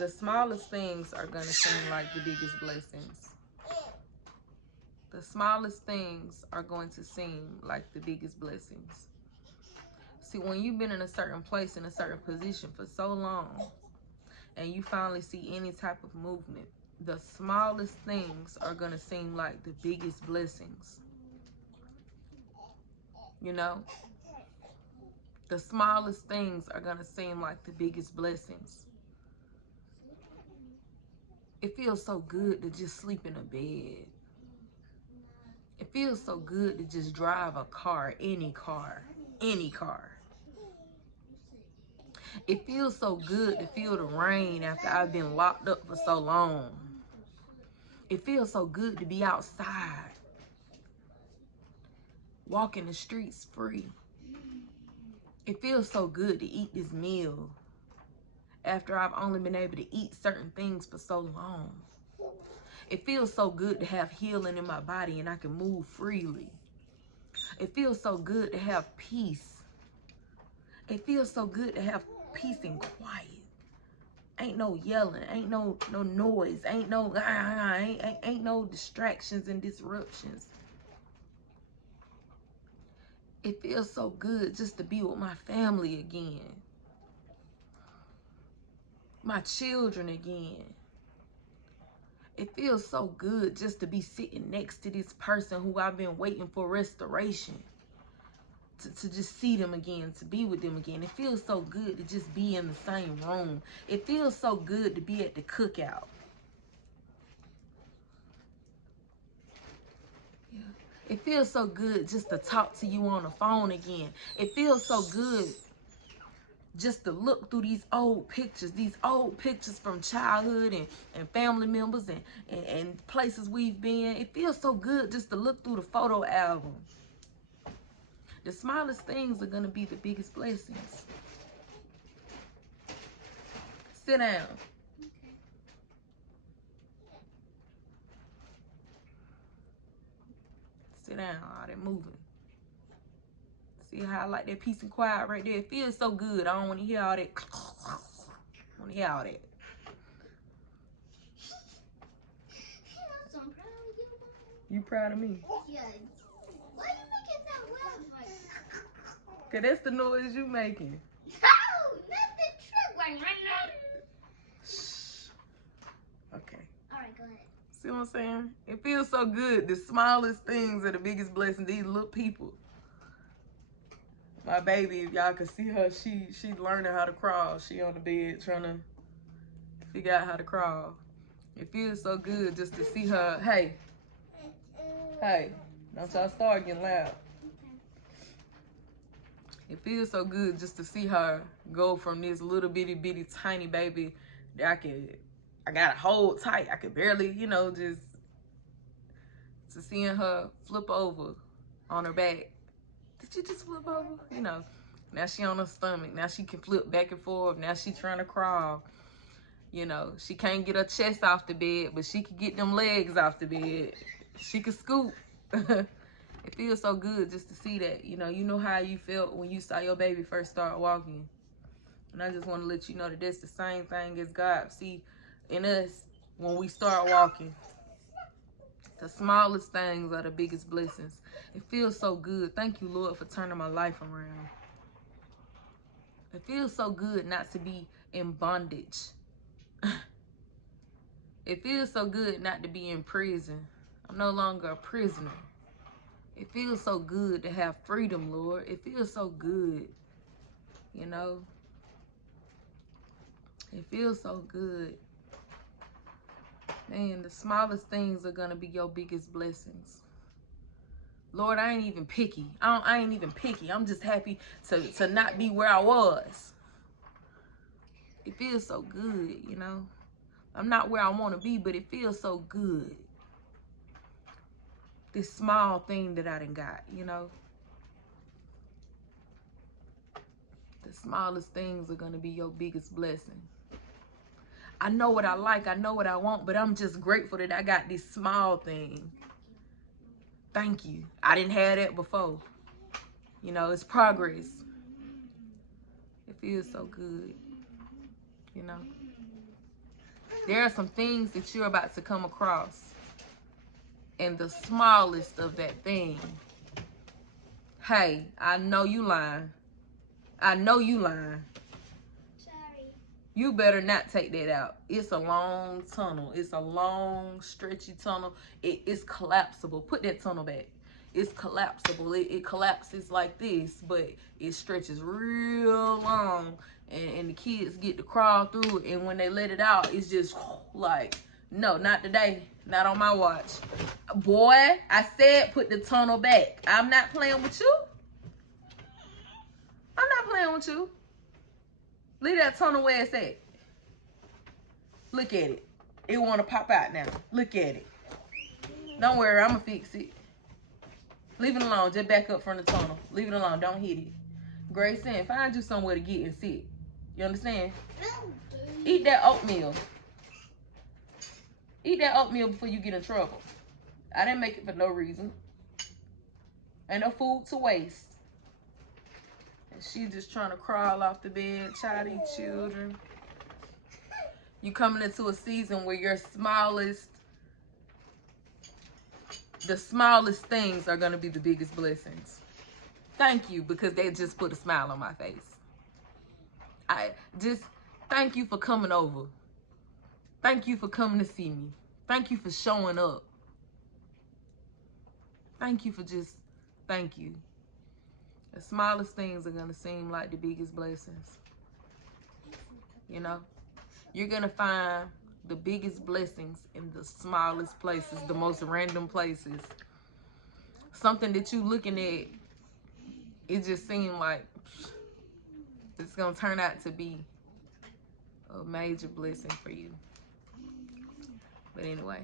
The smallest things are going to seem like the biggest blessings. The smallest things are going to seem like the biggest blessings. See, when you've been in a certain place, in a certain position for so long, and you finally see any type of movement, the smallest things are going to seem like the biggest blessings. You know? The smallest things are going to seem like the biggest blessings. It feels so good to just sleep in a bed. It feels so good to just drive a car, any car, any car. It feels so good to feel the rain after I've been locked up for so long. It feels so good to be outside, walking the streets free. It feels so good to eat this meal after I've only been able to eat certain things for so long. It feels so good to have healing in my body and I can move freely. It feels so good to have peace. It feels so good to have peace and quiet. Ain't no yelling, ain't no noise, ain't no ain't no distractions and disruptions. It feels so good just to be with my family again. My children again. It feels so good just to be sitting next to this person who I've been waiting for restoration. To just see them again, to be with them again. It feels so good to just be in the same room. It feels so good to be at the cookout. Yeah. It feels so good just to talk to you on the phone again. It feels so good just to look through these old pictures from childhood and family members and places we've been. It feels so good just to look through the photo album. The smallest things are going to be the biggest blessings. Sit down. Okay. Sit down. All that moving. See how I like that peace and quiet right there? It feels so good. I don't want to hear all that. I want to hear all that. So I'm proud of you, Mom. You proud of me? Yes. Why are you making that loud like that? Because that's the noise you making. No, that's the trick. Like, Shh. Okay. Alright, go ahead. See what I'm saying? It feels so good. The smallest things are the biggest blessings. These little people. My baby, if y'all can see her, she's learning how to crawl. She on the bed trying to figure out how to crawl. It feels so good just to see her. Hey, don't y'all start getting loud. It feels so good just to see her go from this little bitty tiny baby that I got to hold tight. I could barely, just to seeing her flip over on her back. Did you just flip over? Now she on her stomach. Now she can flip back and forth. Now she trying to crawl. She can't get her chest off the bed, but she can get them legs off the bed. She can scoop. It feels so good just to see that. You know how you felt when you saw your baby first start walking. And I just want to let you know that that's the same thing as God see in us when we start walking. The smallest things are the biggest blessings. It feels so good. Thank you, Lord, for turning my life around. It feels so good not to be in bondage. It feels so good not to be in prison. I'm no longer a prisoner. It feels so good to have freedom, Lord. It feels so good, It feels so good. Man, the smallest things are going to be your biggest blessings. Lord, I ain't even picky. I ain't even picky. I'm just happy to not be where I was. It feels so good, I'm not where I want to be, but it feels so good. This small thing that I done got, The smallest things are going to be your biggest blessing. I know what I like. I know what I want, but I'm just grateful that I got this small thing. Thank you. I didn't have that before. It's progress. It feels so good, There are some things that you're about to come across, and the smallest of that thing, hey, I know you lying. I know you lying. Sorry. You better not take that out. It's a long tunnel. It's a long, stretchy tunnel. It's collapsible. Put that tunnel back. It's collapsible. It collapses like this, but it stretches real long. And the kids get to crawl through it. And when they let it out, it's just like, no, not today. Not on my watch. Boy, I said put the tunnel back. I'm not playing with you. I'm not playing with you. Leave that tunnel where it's at. Look at it. It want to pop out now. Look at it. Don't worry, I'm going to fix it. Leave it alone. Just back up from the tunnel. Leave it alone. Don't hit it. Grace said, find you somewhere to get and sit. You understand? Eat that oatmeal. Eat that oatmeal before you get in trouble. I didn't make it for no reason. Ain't no food to waste. And she just trying to crawl off the bed. Child, these children. You coming into a season where your the smallest things are going to be the biggest blessings. Thank you, because they just put a smile on my face. I just thank you for coming over. Thank you for coming to see me. Thank you for showing up. Thank you for thank you. The smallest things are going to seem like the biggest blessings. You know? You're going to find the biggest blessings in the smallest places, the most random places. Something that you looking at, it just seemed like it's going to turn out to be a major blessing for you. But anyway.